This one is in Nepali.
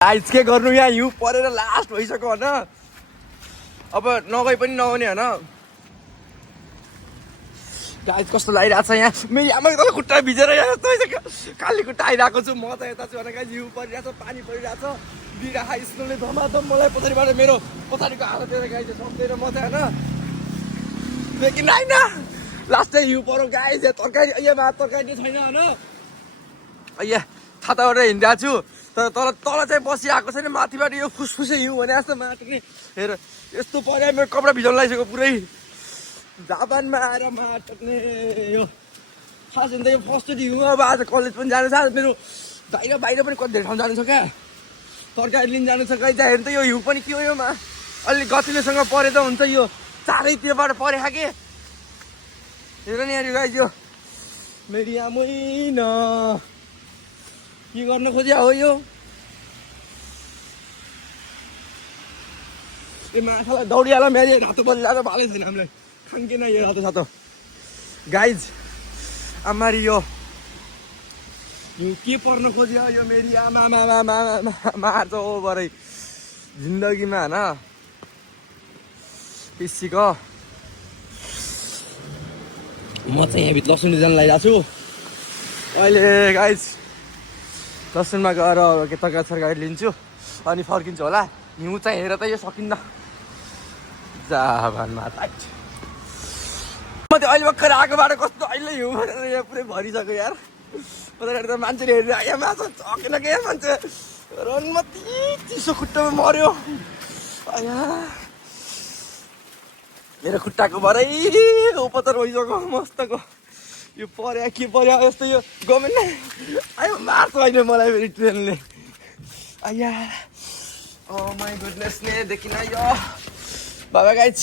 गाइस के गर्नु यहाँ हिउँ परेर लास्ट भइसक्यो होइन अब नगए पनि नहुने होइन गाइस कस्तो लागिरहेको छ यहाँ मेरो आमाको तल खुट्टा भिजेर यहाँ काली खुट्टा आइरहेको छु म त यता छु भने गाइस हिउँ परिरहेछ पानी परिरहेछ बिराखा स्नोले धमाधम मलाई पछाडिबाट मेरो पछाडिको हालत हेरेर गाइस सक्दैन म चाहिँ होइन लेकिन होइन लास्ट चाहिँ हिउँ पऱ्यो गाइस तरकारी यहाँ तरकारी छैन होइन यहाँ छाताबाट हिँडिरहेको छु तर तल चाहिँ बसिआएको छैन माथिबाट यो फुसफुसे हिउँ भने जस्तो माटने हेर यस्तो पर्यो मेरो कपडा भिजाउनु लागिसक्यो पुरै जापानमा आएर माटने यो खास त यो फर्स्टचोटि हिउँ अब आज कलेज पनि जानु छ मेरो बाहिर पनि कति धेरै ठाउँ जानु छ क्या तरकारी लिन जानु छ कहीँ चाहिँ हेर्नु त यो हिउँ पनि के हो योमा अलि गतिलोसँग परे त हुन्छ यो चारैतिरबाट परे के हेर नि यहाँ गाइस यो मेरो आमै न के गर्न खोज्या हो यो माछालाई दौडिहाल मेरो रातो बलिरहेको भालै छैन हामीलाई खाङ्केन यो रातो सातो गाइज आमारी यो के पर्न खोज्यो यो मेरी आमा मार्छ हो भरै जिन्दगीमा होइन पिसीको म चाहिँ यहाँभित्र लसुन जान लागिरहेको छु अहिले गाइज लसुनमा गएर के तरकारी लिन्छु अनि फर्किन्छु होला हिउँ चाहिँ हेर त यो सकिन्न जाभानमा टाइट म त्यो अहिले भर्खर आएको बाटो कस्तो अहिले हिउँ भरेर यहाँ पुरै भरिसक्यो यार पछाडि त मान्छेले हेरेर यहाँ माछा सकेन के मान्छे रनमती चिसो खुट्टामा मर्यो मेरो खुट्टाको भरै उपचार भइसक्यो मस्तको यो पर्या के पर्यो यस्तो यो गभर्मेन्टले आयो मार्छ अहिले मलाई फेरि ट्रेनले आया ओ माई गुडनेस ने देखिन यो बाबा गाइज